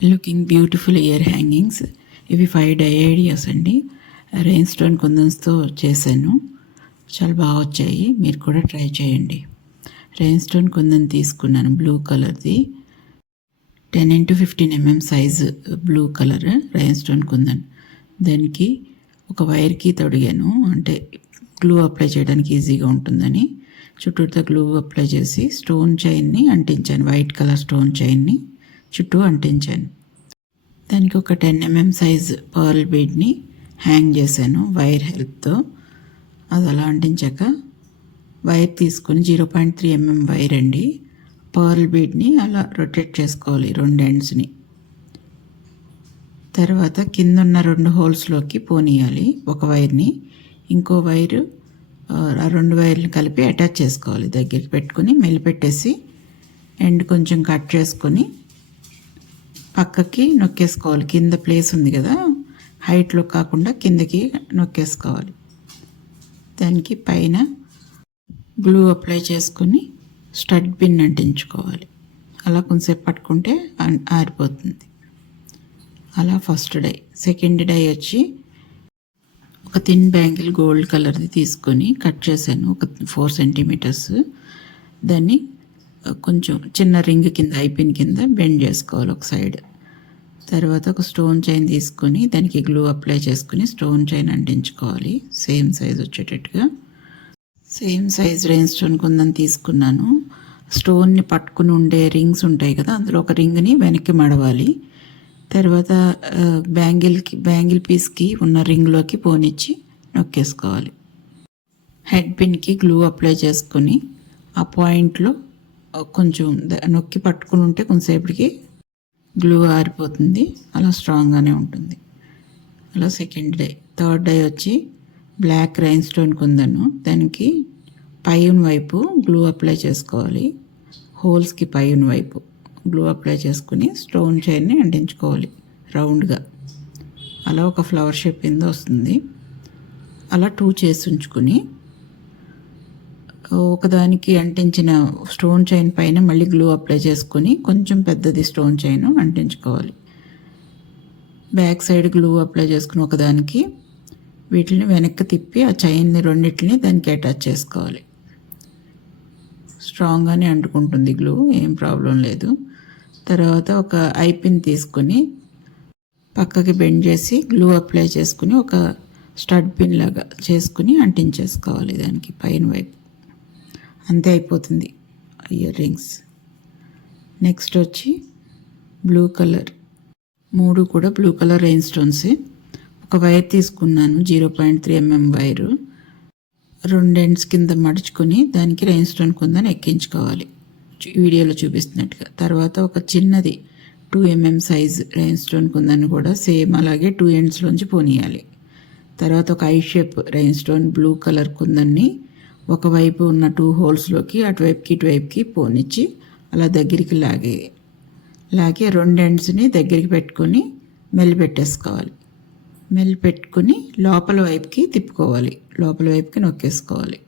Looking beautiful ear hangings. ఇవి 5 die ideas అండి. Rain stone కుందన్స్తో చేశాను. చాలా బాగా వచ్చాయి. మీరు కూడా ట్రై చేయండి. రెయిన్ స్టోన్ కుందన్ తీసుకున్నాను బ్లూ కలర్ది. 10 into 15 mm size blue colour rain stone kundan. దానికి ఒక వైర్కి తొడిగాను, అంటే గ్లూ అప్లై చేయడానికి ఈజీగా ఉంటుందని. చుట్టూతో గ్లూ అప్లై చేసి స్టోన్ చైన్ని అంటించాను. వైట్ కలర్ స్టోన్ చైన్ని చుట్టూ అంటించాను. దానికి ఒక 10 mm సైజ్ పర్ల్ బీడ్ని హ్యాంగ్ చేశాను వైర్ హెల్ప్తో. అది అలా అంటించాక వైర్ తీసుకొని 0.3 mm వైర్ అండి, పర్ల్ బీడ్ని అలా రొటేట్ చేసుకోవాలి 2 ఎండ్స్ని. తర్వాత కింద ఉన్న 2 హోల్స్లోకి పోనీయాలి ఒక వైర్ని. ఇంకో వైరు ఆ 2 వైర్ని కలిపి అటాచ్ చేసుకోవాలి. దగ్గరికి పెట్టుకొని మెలిపెట్టేసి ఎండ్ కొంచెం కట్ చేసుకొని పక్కకి నొక్కేసుకోవాలి. కింద ప్లేస్ ఉంది కదా, హైట్లో కాకుండా కిందకి నొక్కేసుకోవాలి. దానికి పైన గ్లూ అప్లై చేసుకొని స్టడ్ పిన్ అంటించుకోవాలి. అలా కొంచెంసేపు పట్టుకుంటే ఆరిపోతుంది. అలా ఫస్ట్ డై. సెకండ్ డై వచ్చి ఒక థిన్ బ్యాంగిల్ గోల్డ్ కలర్ది తీసుకొని కట్ చేశాను, ఒక 4 centimeters. దాన్ని కొంచెం చిన్న రింగ్ కింద ఐపిన్ కింద బెండ్ చేసుకోవాలి ఒక సైడ్. తర్వాత ఒక స్టోన్ చైన్ తీసుకొని దానికి గ్లూ అప్లై చేసుకుని స్టోన్ చైన్ అంటించుకోవాలి సేమ్ సైజ్ వచ్చేటట్టుగా. సేమ్ సైజ్ రెయిన్ స్టోన్ కుందని తీసుకున్నాను. స్టోన్ని పట్టుకుని ఉండే రింగ్స్ ఉంటాయి కదా, అందులో ఒక రింగ్ని వెనక్కి మడవాలి. తర్వాత బ్యాంగిల్ పీస్కి ఉన్న రింగ్లోకి పోనిచ్చి నొక్కేసుకోవాలి. హెడ్ పిన్కి గ్లూ అప్లై చేసుకొని ఆ పాయింట్లో కొంచెం నొక్కి పట్టుకుని ఉంటే కొంతసేపటికి గ్లూ ఆరిపోతుంది. అలా స్ట్రాంగ్గానే ఉంటుంది. అలా సెకండ్ డై. థర్డ్ డై వచ్చి బ్లాక్ రెయిన్ స్టోన్ కుందను. దానికి పైన వైపు గ్లూ అప్లై చేసుకోవాలి. హోల్స్కి పైన వైపు గ్లూ అప్లై చేసుకుని స్టోన్ చైన్ని అంటించుకోవాలి రౌండ్గా. అలా ఒక ఫ్లవర్ షేప్ కింద వస్తుంది. అలా 2 చేసి ఉంచుకుని ఒకదానికి అంటించిన స్టోన్ చైన్ పైన మళ్ళీ గ్లూ అప్లై చేసుకొని కొంచెం పెద్దది స్టోన్ చైన్ అంటించుకోవాలి. బ్యాక్ సైడ్ గ్లూ అప్లై చేసుకుని ఒకదానికి వీటిని వెనక్కి తిప్పి ఆ చైన్ని రెండింటిని దానికి అటాచ్ చేసుకోవాలి. స్ట్రాంగ్గానే అంటుకుంటుంది గ్లూ, ఏం ప్రాబ్లం లేదు. తర్వాత ఒక ఐపిన్ తీసుకొని పక్కకి బెండ్ చేసి గ్లూ అప్లై చేసుకుని ఒక స్టడ్ పిన్ లాగా చేసుకుని అంటించేసుకోవాలి దానికి పైన వైపు. అంతే అయిపోతుంది ఇయర్ రింగ్స్. నెక్స్ట్ వచ్చి బ్లూ కలర్. 3 కూడా బ్లూ కలర్ రెయిన్ స్టోన్సే. ఒక వైర్ తీసుకున్నాను 0.3 mm వైరు. 2 ఎండ్స్ కింద మడుచుకొని దానికి రెయిన్ స్టోన్ కుందని ఎక్కించుకోవాలి వీడియోలో చూపిస్తున్నట్టుగా. తర్వాత ఒక చిన్నది 2 mm సైజ్ రెయిన్ స్టోన్ కుందని కూడా సేమ్ అలాగే 2 ఎండ్స్లోంచి పోనీయాలి. తర్వాత ఒక I shape rain stone blue colour కుందన్ని ఒకవైపు ఉన్న 2 హోల్స్లోకి అటువైపుకి ఇటువైపుకి పోనిచ్చి అలా దగ్గరికి లాగి 2 ఎండ్స్ని దగ్గరికి పెట్టుకొని మెలిపెట్టేసుకోవాలి. మెలిపెట్టుకుని లోపల వైపుకి తిప్పుకోవాలి. లోపల వైపుకి నొక్కేసుకోవాలి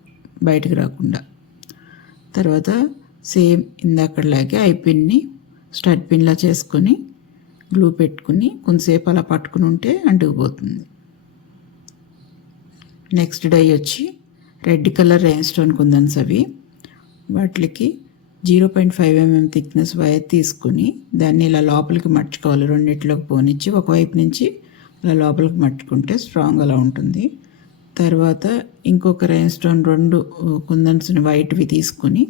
బయటకు రాకుండా. తర్వాత సేమ్ ఇందాకలాగే ఐ పిన్ని స్టడ్ పిన్లా చేసుకొని గ్లూ పెట్టుకుని కొంతసేపు అలా పట్టుకుని ఉంటే అంటుకుపోతుంది. నెక్స్ట్ డై వచ్చి రెడ్ కలర్ రెయిన్ స్టోన్ కుందన్స్ అవి. వాటికి 0.5 mm థిక్నెస్ వైర్ తీసుకుని దాన్ని ఇలా లోపలికి మర్చుకోవాలి. రెండిట్లోకి పోనిచ్చి ఒకవైపు నుంచి ఇలా లోపలికి మట్టుకుంటే స్ట్రాంగ్ అలా ఉంటుంది. తర్వాత ఇంకొక రెయిన్ స్టోన్ 2 కుందన్స్ని వైట్వి తీసుకుని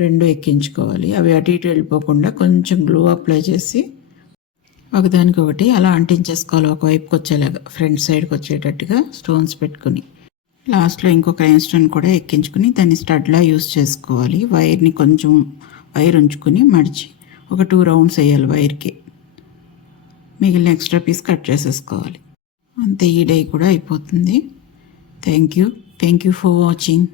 2 ఎక్కించుకోవాలి. అవి అటు ఇటు వెళ్ళిపోకుండా కొంచెం గ్లూ అప్లై చేసి ఒకదానికొకటి అలా అంటించేసుకోవాలి. ఒకవైపుకి వచ్చేలాగా ఫ్రంట్ సైడ్కి వచ్చేటట్టుగా స్టోన్స్ పెట్టుకుని లాస్ట్లో ఇంకొక రెయిన్ స్టోన్ కూడా ఎక్కించుకుని దాన్ని స్టడ్లా యూస్ చేసుకోవాలి. వైర్ని కొంచెం వైర్ ఉంచుకుని మడిచి ఒక 2 రౌండ్స్ వేయాలి వైర్కి. మిగిలిన ఎక్స్ట్రా పీస్ కట్ చేసేసుకోవాలి. అంతే, ఈ డై కూడా అయిపోతుంది. Thank you for watching.